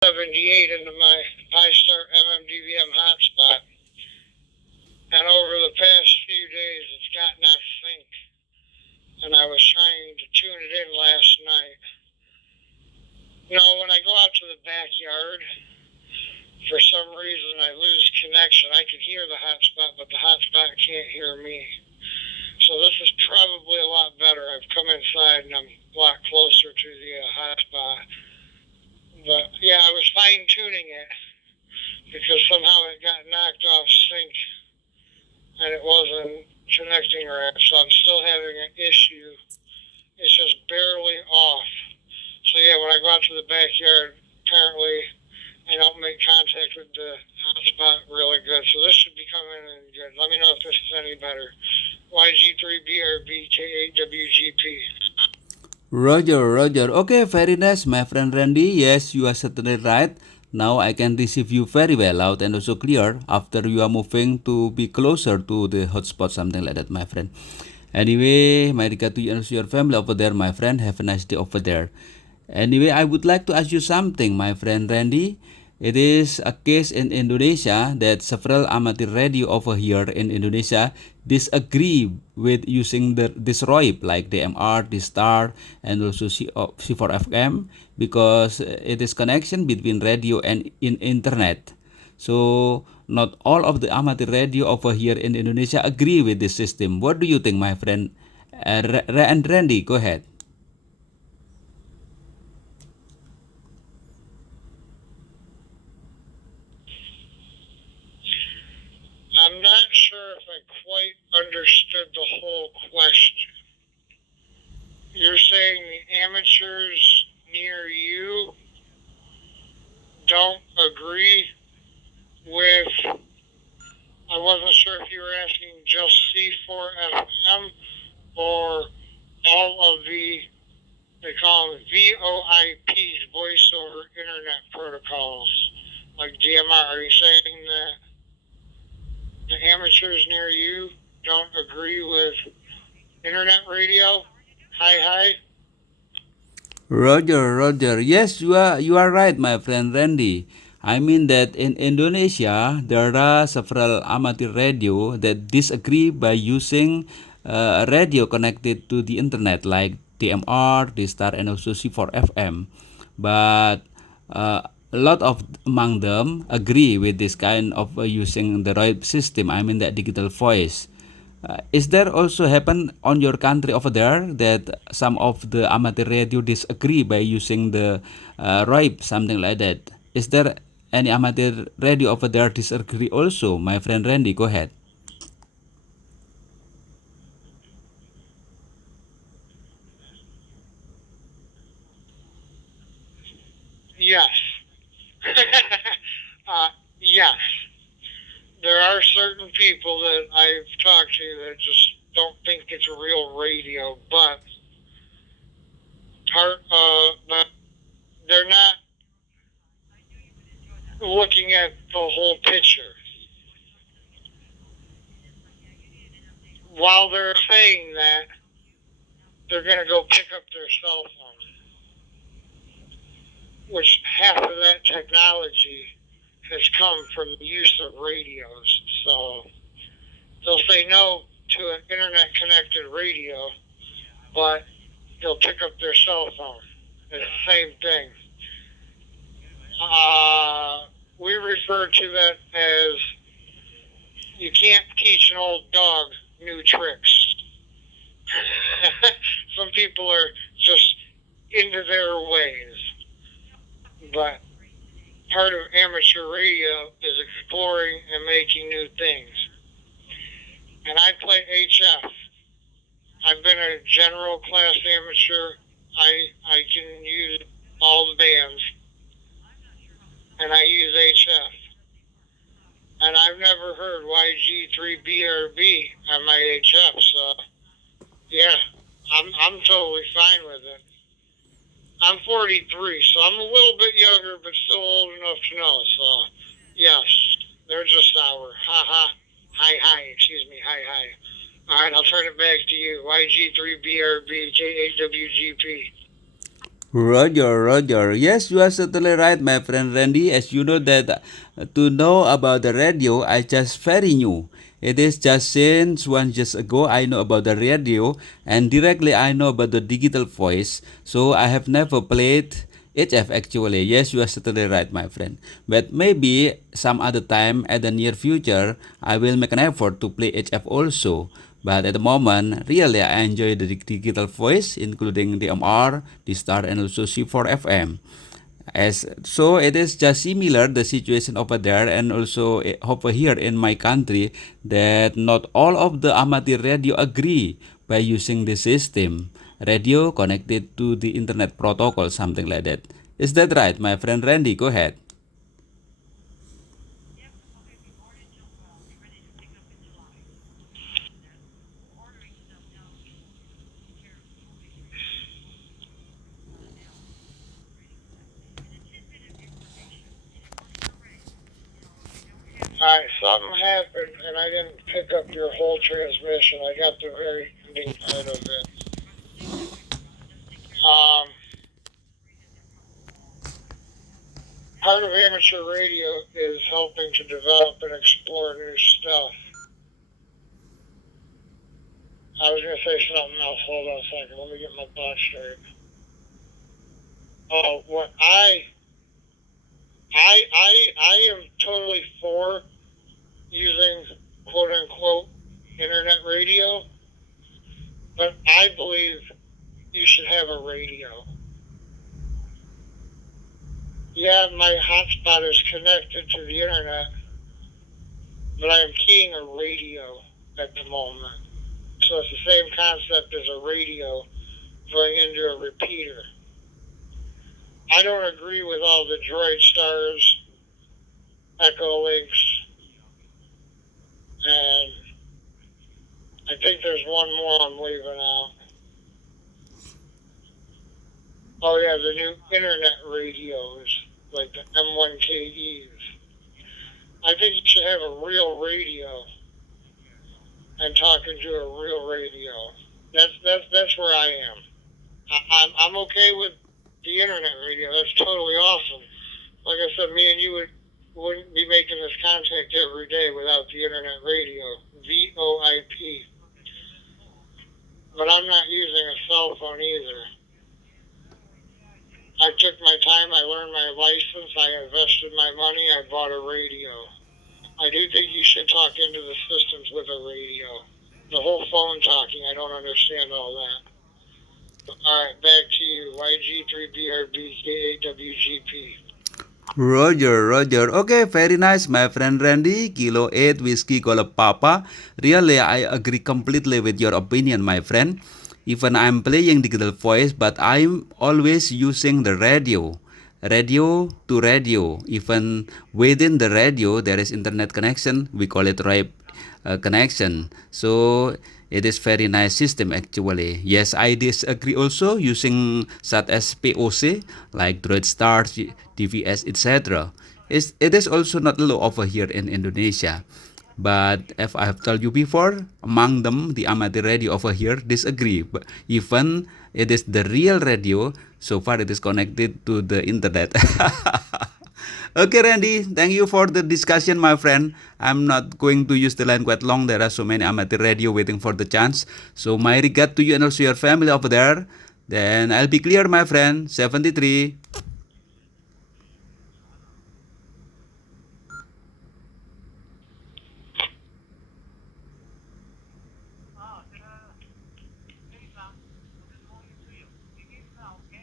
78 into my high-start MMDVM hotspot, and over the past few days it's gotten off sync, and I was trying to tune it in last night. When I go out to the backyard, for some reason I lose connection. I can hear the hotspot, but the hotspot can't hear me. So this is probably a lot better. I've come inside and I'm a lot closer to the hotspot. But yeah, I was fine-tuning it because somehow it got knocked off sync and it wasn't connecting right. So I'm still having an issue. It's just barely off. So yeah, when I go out to the backyard, apparently I don't make contact with the hotspot really good. So this should be coming in good. Let me know if this is any better. YG3BRB K8WGP. Roger. Okay, very nice, my friend Randy. Yes, you are certainly right. Now I can receive you very well, loud and also clear, after you are moving to be closer to the hotspot, something like that, my friend. Anyway, my regard to you and also your family over there, my friend. Have a nice day over there. Anyway, I would like to ask you something, my friend Randy. It is a case in Indonesia that several amateur radio over here in Indonesia disagree with using this ROIP like DMR, the Star, and also C4FM because it is connection between radio and internet. So not all of the amateur radio over here in Indonesia agree with this system. What do you think, my friend? And Randy, go ahead. I'm not sure if I quite understood the whole question. You're saying the amateurs near you don't agree with, I wasn't sure if you were asking just C4FM or all of they call them VoIPs, voice over internet protocols, like DMR. Are you saying that the amateurs near you don't agree with internet radio? Hi. Roger. Yes, you are right, my friend Randy. I mean that in Indonesia there are several amateur radio that disagree by using a radio connected to the internet like TMR, D-Star, and also C4FM. But a lot of among them agree with this kind of using the ROIP system. I mean that digital voice. Is there also happen on your country over there that some of the amateur radio disagree by using the ROIP, something like that? Is there any amateur radio over there disagree also? My friend Randy, go ahead. Yes. Yes. There are certain people that I've talked to that just don't think it's a real radio, but they're not looking at the whole picture. While they're saying that, they're going to go pick up their cell phone, which half of that technology has come from the use of radios. So they'll say no to an internet connected radio, but they'll pick up their cell phone. It's the same thing. We refer to that as you can't teach an old dog new tricks. Some people are just into their ways. But part of amateur radio is exploring and making new things. And I play HF. I've been a general class amateur. I can use all the bands. And I use HF. And I've never heard YG3BRB on my HF, so yeah, I'm totally fine with it. I'm 43, so I'm a little bit younger, but still old enough to know. So yes, they're just our hi, excuse me, hi. All right, I'll turn it back to you. YG3BRB K8WGP. Roger, Roger. Yes, you are certainly right, my friend Randy. As you know that to know about the radio, I just very new. It is just since 1 year ago I know about the radio and directly I know about the digital voice. So I have never played HF actually. Yes, you are certainly right, my friend. But maybe some other time at the near future I will make an effort to play HF also. But at the moment, really I enjoy the digital voice, including the MR, the Star, and also C4 FM. As so, it is just similar the situation over there and also over here in my country that not all of the amateur radio agree by using the system radio connected to the internet protocol, something like that. Is that right, my friend Randy? Go ahead. Alright, something happened and I didn't pick up your whole transmission. I got the very ending part of it. Um, Part of amateur radio is helping to develop and explore new stuff. I was going to say something else. Hold on a second. Let me get my thoughts straight. Oh, what I am totally for using quote unquote internet radio, but I believe you should have a radio. Yeah, my hotspot is connected to the internet, but I am keying a radio at the moment. So it's the same concept as a radio going into a repeater. I don't agree with all the Droid Stars, Echo Links, and I think there's one more I'm leaving out. Oh yeah, the new internet radios, like the M1KEs. I think you should have a real radio and talking to a real radio. That's where I am. I'm okay with the internet radio. That's totally awesome. Like I said, me and you wouldn't be making this contact every day without the internet radio. VoIP. But I'm not using a cell phone either. I took my time, I learned my license, I invested my money, I bought a radio. I do think you should talk into the systems with a radio. The whole phone talking, I don't understand all that. Alright, back to you. YG3BRBK8WGP. Roger, Roger. Okay, very nice, my friend Randy. Kilo 8 Whiskey Golf Papa. Really, I agree completely with your opinion, my friend. Even I'm playing digital voice, but I'm always using the radio. Radio to radio. Even within the radio, there is internet connection. We call it ROIP connection. So it is very nice system actually. Yes, I disagree also using such as POC like Droid Stars, DVS, etc. It is also not low over here in Indonesia. But as I have told you before, among them, the amateur radio over here disagree. But even it is the real radio, so far it is connected to the internet. Okay, Randy, thank you for the discussion, my friend. I'm not going to use the line quite long. There are so many amateur radio waiting for the chance. So my regard to you and also your family over there. Then I'll be clear, my friend. 73.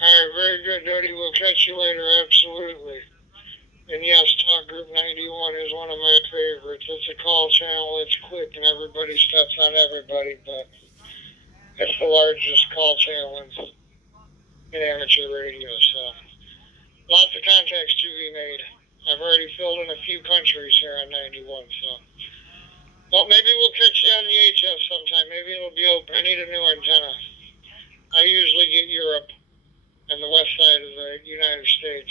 Alright, very good, Dodie. We'll catch you later, absolutely. And yes, Talk Group 91 is one of my favorites. It's a call channel, it's quick, and everybody steps on everybody, but it's the largest call channel in amateur radio, so lots of contacts to be made. I've already filled in a few countries here on 91, so. Well, maybe we'll catch you on the HF sometime. Maybe it'll be open. I need a new antenna. I usually get Europe and the west side of the United States.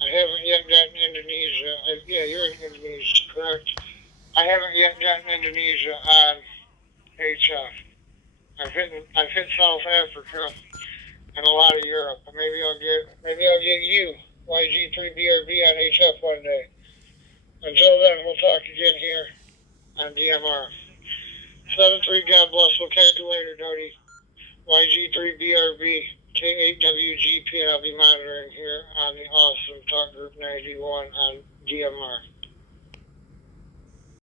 I haven't yet gotten Indonesia. Yeah, you're in Indonesia, correct? I haven't yet gotten Indonesia on HF. I've hit South Africa, and a lot of Europe. And maybe I'll get you, YG3BRB on HF one day. Until then, we'll talk again here on DMR. 7-3, God bless. We'll catch you later, Dodie. YG3BRB, K8WGP, and I'll be monitoring here on the awesome Talk Group 91 on DMR.